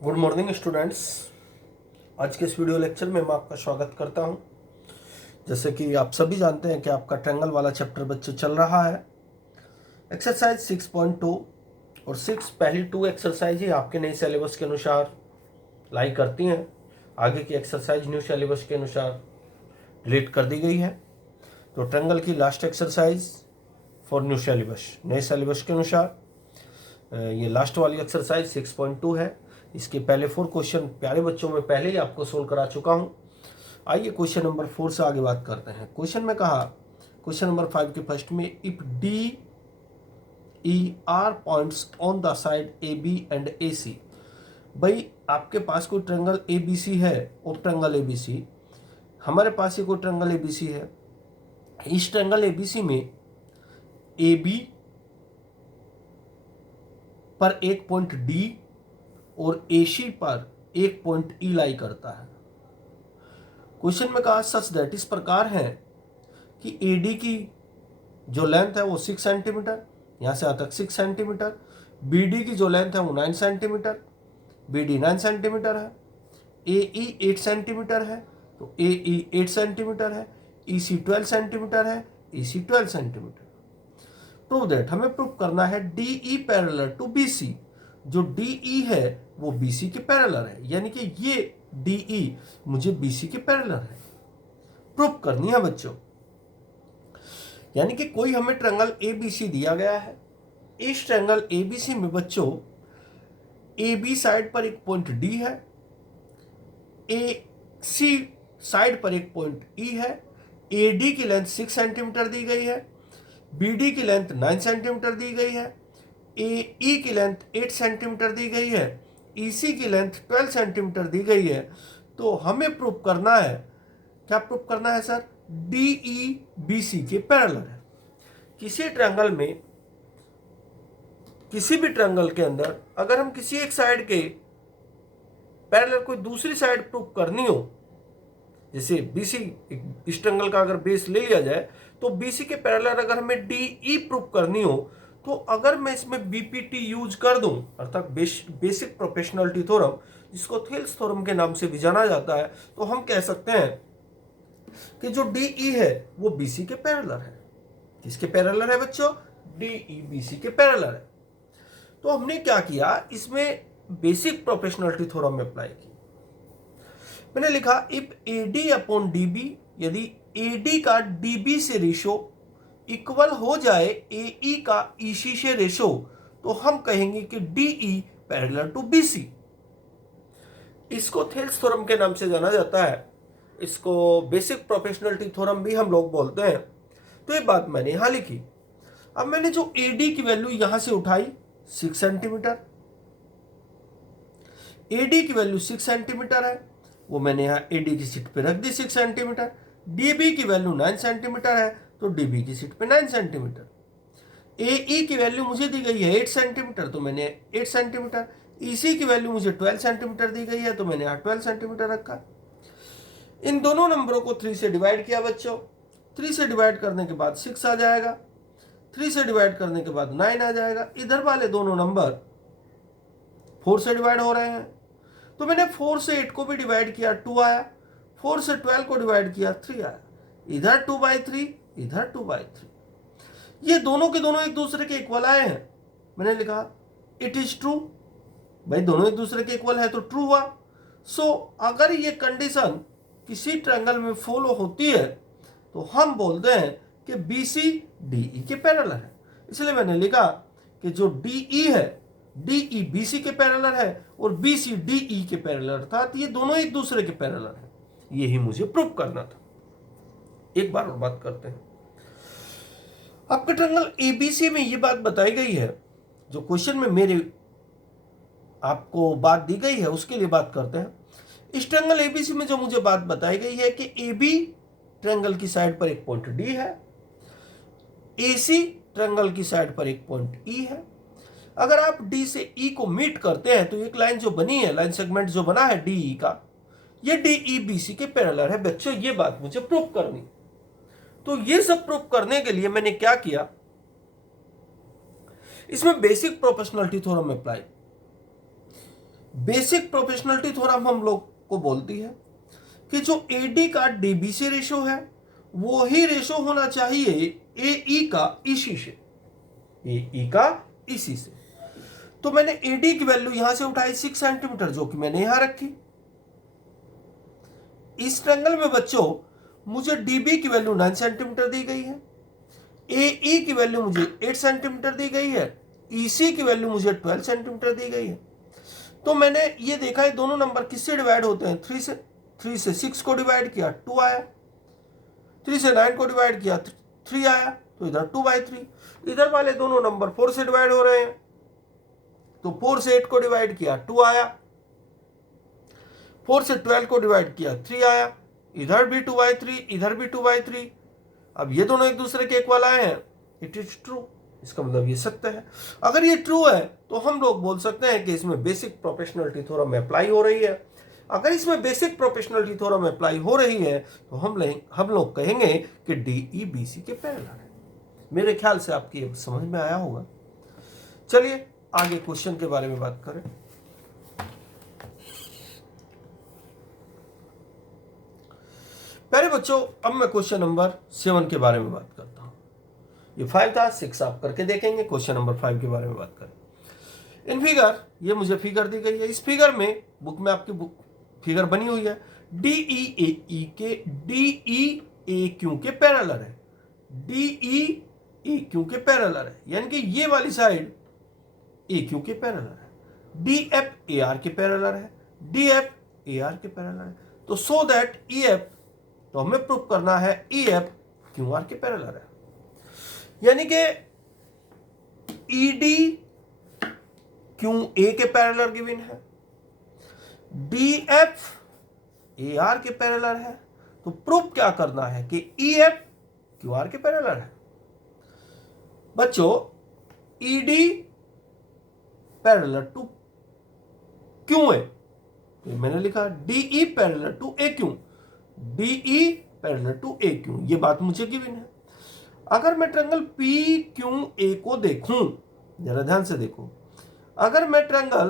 Good morning students. आज के इस वीडियो लेक्चर में मैं आपका स्वागत करता हूं। जैसे कि आप सभी जानते हैं कि आपका ट्रायंगल वाला चैप्टर बच्चे चल रहा है। एक्सरसाइज 6.2 और 6 पहली 2 एक्सरसाइज ही आपके नए सिलेबस के अनुसार लाई करती हैं। आगे की एक्सरसाइज न्यू सिलेबस के अनुसार डिलीट कर दी गई है। तो ट्रायंगल की last exercise for new syllabus, नए सिलेबस के अनुसार ये लास्ट वाली एक्सरसाइज 6.2 है। इसके पहले 4 क्वेश्चन प्यारे बच्चों में पहले ही आपको सोल्व करा चुका हूं। आइए क्वेश्चन नंबर 4 से आगे बात करते हैं। क्वेश्चन में कहा, क्वेश्चन नंबर 5 के फर्स्ट में, if D E R points on the side A B and A C. भाई आपके पास कोई ट्रायंगल ए बी सी है और ट्रायंगल ए बी सी, हमारे पास ही कोई ट्रायंगल ए बी सी है। इस ट्रायंगल ए बी सी में ए बी पर एक पॉइंट डी और एसी पर एक पॉइंट ई लाई करता है। क्वेश्चन में कहा सच दैट, इस प्रकार है कि एडी की जो लेंथ है वो 6 सेंटीमीटर, यहां से यहां तक 6 सेंटीमीटर, बीडी की जो लेंथ है वो 9 सेंटीमीटर, बीडी 9 सेंटीमीटर है, एई 8 सेंटीमीटर है, तो एई 8 सेंटीमीटर है, ईसी 12 सेंटीमीटर है, ईसी 12 सेंटीमीटर। प्रूव दैट, हमें प्रूव करना है डीई पैरेलल टू बीसी। जो डीई है वो बीसी के पैरेलल है, यानी कि ये डीई मुझे बीसी के पैरेलल है, प्रूव करनी है बच्चों। यानी कि कोई हमें ट्रायंगल एबीसी दिया गया है। इस ट्रायंगल एबीसी में बच्चों ए बी साइड पर एक पॉइंट डी है, ए सी साइड पर एक पॉइंट ई है, ए डी की लेंथ 6 सेंटीमीटर दी गई है, बी डी की लेंथ 9 सेंटीमीटर दी गई है, ए ई की लेंथ 8 सेंटीमीटर दी गई है, ई सी की लेंथ 12 सेंटीमीटर दी गई है। तो हमें प्रूफ करना है, क्या प्रूफ करना है sir? D E B C के पैरेलल है। किसी ट्रायंगल में, किसी भी ट्रायंगल के अंदर अगर हम किसी एक साइड के पैरेलल कोई दूसरी साइड प्रूफ करनी हो, जैसे बीसी, इस ट्रायंगल का अगर बेस ले लिया जाए तो बीसी के पैरेलल अगर हमें डीई प्रूफ करनी हो, तो अगर मैं इसमें बीपीटी यूज कर दूं, अर्थात बेसिक प्रोपोर्शनलिटी थ्योरम, जिसको थेल्स थ्योरम के नाम से भी जाना जाता है, तो हम कह सकते हैं कि जो डीई है वो बीसी के पैरेलल है। किसके पैरेलल है बच्चों? डीई बीसी के पैरेलल है। तो हमने क्या किया, इसमें बेसिक प्रोपोर्शनलिटी थ्योरम में अप्लाई की। मैंने लिखा इफ एडी अपॉन डीबी, यदि एडी का डीबी से रेशो इक्वल हो जाए एई का ईसी से रेशो, तो हम कहेंगे कि डीई पैरेलल टू बीसी। इसको थेल्स थ्योरम के नाम से जाना जाता है, इसको बेसिक प्रोपोर्शनलिटी थ्योरम भी हम लोग बोलते हैं। तो ये बात मैंने यहां लिखी। अब मैंने जो एडी की वैल्यू यहां से उठाई 6 सेंटीमीटर, एडी की वैल्यू 6 सेंटीमीटर है, वो मैंने यहां एडी की सीट पे रख दी 6 सेंटीमीटर। डीबी की वैल्यू 9 सेंटीमीटर है, तो डीबी की सीट पे 9 सेंटीमीटर। एई की वैल्यू मुझे दी गई है 8 सेंटीमीटर, तो मैंने 8 सेंटीमीटर। ईसी की वैल्यू मुझे 12 सेंटीमीटर दी गई है, तो मैंने यहाँ 12 सेंटीमीटर रखा। इन दोनों नंबरों को 3 से डिवाइड किया बच्चों। 3 से डिवाइड करने के बाद 6 आ जाएगा, 3 से डिवाइड करने के बाद 9 आ जाएगा। इधर वाले दोनों नंबर 4 से डिवाइड हो रहे हैं, तो मैंने 4 से 8 को भी डिवाइड किया, 2 आया। 4 से 12 को डिवाइड किया, 3 आया। इधर 2/3, इधर 2/3। ये दोनों के दोनों एक दूसरे के इक्वल आए हैं। मैंने लिखा इट इज ट्रू। भाई दोनों एक दूसरे के इक्वल है तो ट्रू हुआ। सो अगर ये कंडीशन किसी ट्रायंगल में फॉलो होती है तो हम बोलते हैं कि बीसी डीई के पैरेलल है। इसलिए मैंने लिखा कि जो डीई है, डीई बीसी के पैरेलल है और बीसी डीई के पैरेलल, अर्थात ये दोनों एक दूसरे के पैरेलल है। यही मुझे प्रूव करना था। एक बार और बात करते हैं। आपके ट्रायंगल एबीसी में ये बात बताई गई है, जो क्वेश्चन में मेरे आपको बात दी गई है उसके लिए बात करते हैं। इस ट्रायंगल एबीसी में जो मुझे बात बताई गई है कि एबी ट्रायंगल की साइड पर एक पॉइंट डी है, एसी ट्रायंगल की साइड पर एक पॉइंट ई है। अगर आप डी से ई को मीट करते हैं तो एक लाइन जो बनी है, लाइन सेगमेंट जो बना है डीई का, ये डीई बीसी के पैरेलल है। बच्चों ये बात मुझे प्रूव करनी। तो ये सब प्रूव करने के लिए मैंने क्या किया, इसमें basic proportionality theorem apply. Basic proportionality theorem हम लोग को बोलती है कि जो एडी का डीबी से रेशो है वो ही रेशो होना चाहिए एई का इसी से, एई का इसी से। तो मैंने एडी की वैल्यू यहां से उठाई 6 सेंटीमीटर, जो कि मैंने यहां रखी। इस ट्रायंगल में बच्चों मुझे डीबी की वैल्यू 9 सेंटीमीटर दी गई है, एई की वैल्यू मुझे 8 सेंटीमीटर दी गई है, ईसी की वैल्यू मुझे 12 सेंटीमीटर दी गई है। तो मैंने ये देखा है दोनों नंबर किससे डिवाइड होते हैं, 3 से 6 को डिवाइड किया 2 आया, 3 से 9 को डिवाइड किया 3 आया, तो इधर 2/3। इधर वाले दोनों नंबर 4 से डिवाइड हो रहे हैं, तो 4 से 8 को डिवाइड किया 2 आया, 4 से 12 को डिवाइड किया 3 आया, इधर भी 2/3, इधर भी 2/3। अब ये दोनों एक दूसरे के इक्वल आए हैं, इट इज ट्रू, इसका मतलब ये सत्य है। अगर ये ट्रू है तो हम लोग बोल सकते हैं कि इसमें बेसिक प्रोपोर्शनलिटी थ्योरम अप्लाई हो रही है। अगर इसमें बेसिक प्रोपोर्शनलिटी थ्योरम अप्लाई हो रही है तो हम लोग कहेंगे कि डीई बीसी के पैरेलल है। मेरे ख्याल से आपकी समझ में आया होगा। चलिए आगे क्वेश्चन के बारे में बात करें। पहले बच्चों अब मैं क्वेश्चन नंबर 7 के बारे में बात करता हूं। ये 5 था, 6 आप करके देखेंगे। क्वेश्चन नंबर 5 के बारे में बात करें। इन फिगर, ये मुझे फिगर दी गई है, इस फिगर में बुक में आपकी बुक फिगर बनी हुई है, डीई ए के डीई ए क्यू के पैरेलल है, डीई ए क्यू के पैरेलल है, यानी कि ये वाली साइड ए क्यू के पैरेलल है, डी एफ ए आर के पैरेलल है, डी एफ ए आर के पैरेलल है। तो सो दैट ई एफ, तो हमें प्रूव करना है ई एफ क्यू आर के पैरेलल है, यानी कि ईडी क्यू ए के पैरेलल गिवन है, डी एफ ए आर के पैरेलल है। तो प्रूफ क्या करना है कि ई एफ क्यू आर के पैरेलल है। बच्चों ED parallel to Q A, तो मैंने लिखा DE parallel to A Q, DE parallel to A Q, ये बात मुझे गिवन है। अगर मैं ट्रायंगल पी क्यू ए को देखूं, जरा ध्यान से देखो, अगर मैं ट्रायंगल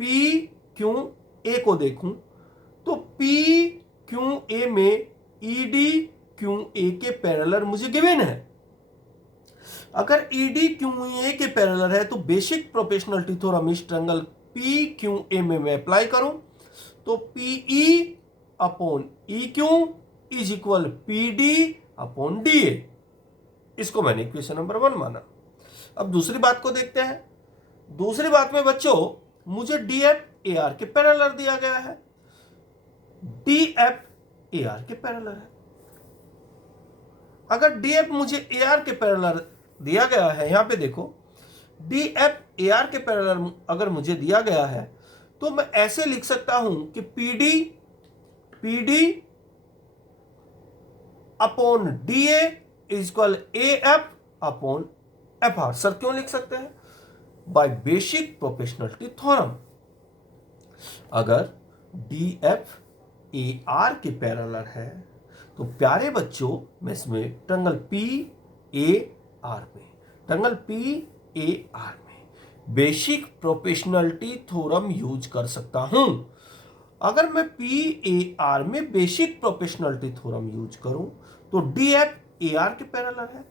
पी क्यू ए को देखूं तो पी क्यू ए में ईडी क्यू ए के पैरेलल मुझे गिवन है। अगर ईडी क्यू ए के पैरेलल है तो बेसिक प्रोपोर्शनलिटी थ्योरम इस ट्रायंगल पी क्यू ए में मैं अप्लाई करूं तो PE upon E Q is equal PD upon D A. इसको मैंने इक्वेशन नंबर 1 माना। अब दूसरी बात को देखते हैं। दूसरी बात में बच्चों मुझे डी एफ ए आर के पैरेलल दिया गया है, डी एफ ए आर के पैरेलल है। अगर डी एफ मुझे ए आर के पैरेलल दिया गया है, यहां पे देखो डी एफ ए आर के पैरेलल अगर मुझे दिया गया है तो मैं ऐसे लिख सकता हूं कि PD upon D A is equal A F upon F R. Sir क्यों लिख सकते हैं? By basic proportionality theorem. अगर डी एफ ए आर के पैरेलल है तो प्यारे बच्चों मैं इसमें ट्रायंगल पी ए आर में, ट्रायंगल पी ए आर में बेसिक प्रोपोर्शनलिटी थ्योरम यूज कर सकता हूं। अगर मैं पी ए आर में बेसिक प्रोपोर्शनलिटी थ्योरम यूज करूं तो डी एफ ए आर के पैरेलल है।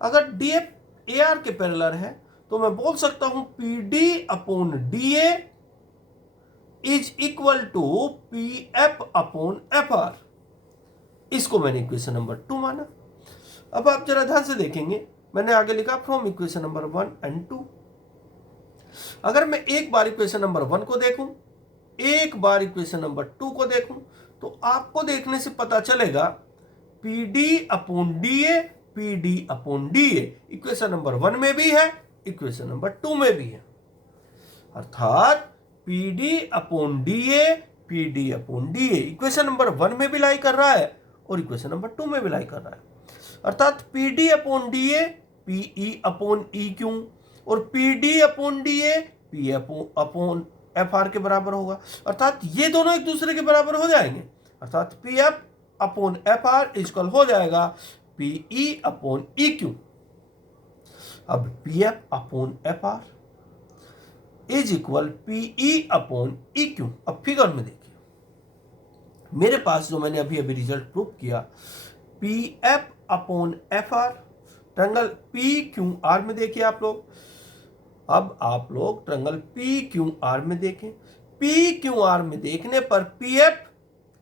अगर डी एफ ए आर के पैरेलल है तो मैं बोल सकता हूं P D upon D A is equal to P F upon F R. इसको मैंने इक्वेशन नंबर 2 माना। अब आप जरा ध्यान से देखेंगे, मैंने आगे लिखा फ्रॉम इक्वेशन नंबर 1 एंड 2। अगर मैं एक बार इक्वेशन नंबर 1 को देखूं, एक बार इक्वेशन नंबर 2 को देखूं, तो आपको देखने से पता चलेगा P D upon D A, P D upon D A equation number 1 में भी है, इक्वेशन नंबर 2 में भी है। अर्थात P D upon D A, P D upon D A equation number 1 में भी लाई कर रहा है और इक्वेशन नंबर 2 में भी लाई कर रहा है। अर्थात P D upon D A P E upon E Q और P D upon D A P upon F R के बराबर होगा। अर्थात ये दोनों एक दूसरे के बराबर हो जाएंगे। अर्थात P F upon F are equal हो जाएगा पीई अपॉन ई क्यू। अब P F upon F are, is equal PE upon EQ। अब फिगर में देखिए, मेरे पास जो मैंने अभी अभी रिजल्ट प्रूव किया, PF upon FR, triangle PQR में देखिए आप लोग। अब आप लोग ट्रायंगल PQR में देखें, PQR में देखने पर PF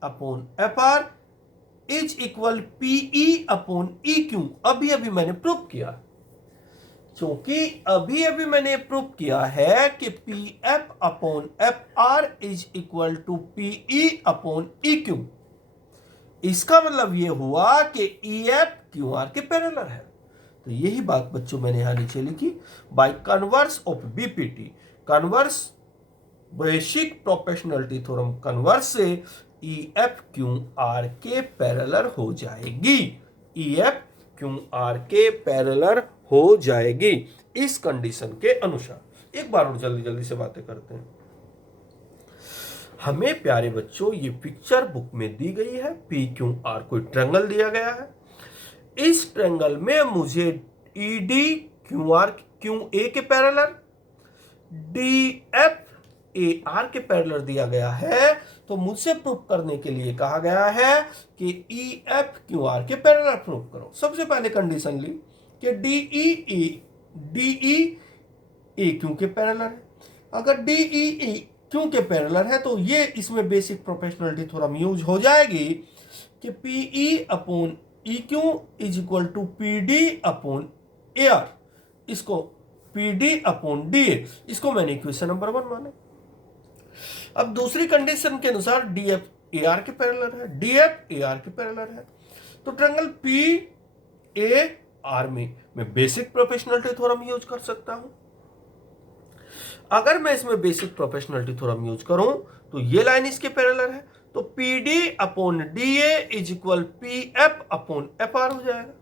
upon FR is equal PE upon EQ। अभी अभी मैंने प्रूव किया, क्योंकि अभी अभी मैंने प्रूव किया है कि PF upon FR is equal to PE upon EQ। इसका मतलब ये हुआ कि EF QR के पैरेलल है। तो यही बात बच्चों मैंने यहां नीचे लिखी, by converse of BPT, converse basic proportionality theorem converse से EF QR के पैरेलल हो जाएगी, EF QR के पैरेलल हो जाएगी इस कंडीशन के अनुसार। एक बार और जल्दी जल्दी से बातें करते हैं। हमें प्यारे बच्चों ये पिक्चर बुक में दी गई है, PQR कोई ट्रायंगल दिया गया है। इस ट्रायंगल में मुझे ED QR QA के पैरेलल, DF AR के पैरेलल दिया गया है। तो मुझसे प्रूव करने के लिए कहा गया है कि EF QR के पैरेलल प्रूव करो। सबसे पहले कंडीशन ली कि DE AQ के पैरेलल है। अगर DE AQ के पैरेलल है तो ये इसमें बेसिक प्रोपोर्शनलिटी थ्योरम यूज हो जाएगी कि PE upon EQ is equal to PD upon AR। इसको PD अपॉन DA, इसको मैंने इक्वेशन नंबर 1 माना। अब दूसरी कंडीशन के अनुसार DF AR के पैरेलल है, DF AR के पैरेलल है। तो ट्रायंगल PAR में मैं बेसिक प्रोपोर्शनलिटी थ्योरम यूज कर सकता हूं। अगर मैं इसमें बेसिक प्रोपोर्शनलिटी थ्योरम यूज करूं तो ये लाइन इसके पैरेलल है, तो PD upon DA is equal PF upon FR हो जाएगा।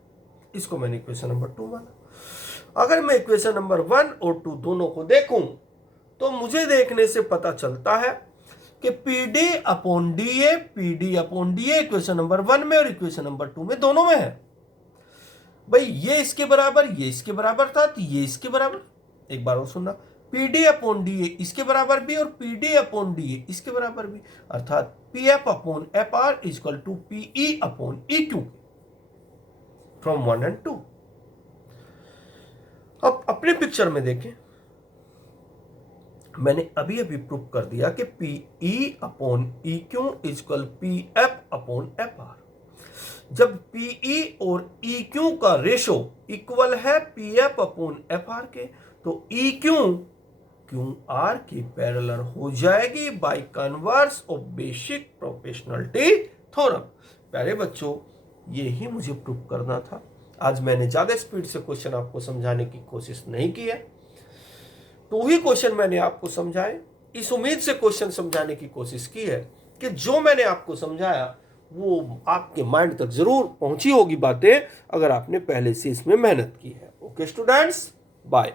इसको मैंने इक्वेशन नंबर 2 माना। अगर मैं इक्वेशन नंबर 1 और 2 दोनों को देखूं तो मुझे देखने से पता चलता है कि PD upon DA equation number 1 में और इक्वेशन नंबर 2 में दोनों में है। भाई ये इसके बराबर, ये इसके बराबर था, तो ये इसके बराबर। एक बार और सुनना, PD अपॉन DA इसके बराबर भी और PD अपॉन DA इसके बराबर भी, अर्थात PF upon FR is equal to PE upon EQ from 1 and 2। अब अपने पिक्चर में देखें, मैंने अभी अभी प्रूव कर दिया कि PE upon EQ is equal PF upon FR। जब PE और EQ का रेशो इक्वल है PF अपॉन FR के, तो EQ QR के पैरेलल हो जाएगी by converse of basic proportionality theorem. प्यारे बच्चों, ये ही मुझे प्रूव करना था। आज मैंने ज्यादा स्पीड से क्वेश्चन आपको समझाने की कोशिश नहीं की है, तो ही क्वेश्चन मैंने आपको समझाए। इस उम्मीद से क्वेश्चन समझाने की कोशिश की है कि जो मैंने आपको समझाया वो आपके माइंड तक जरूर पहुंची होगी बातें, अगर आपने पहले से इसमें मेहनत की है। Okay students, bye.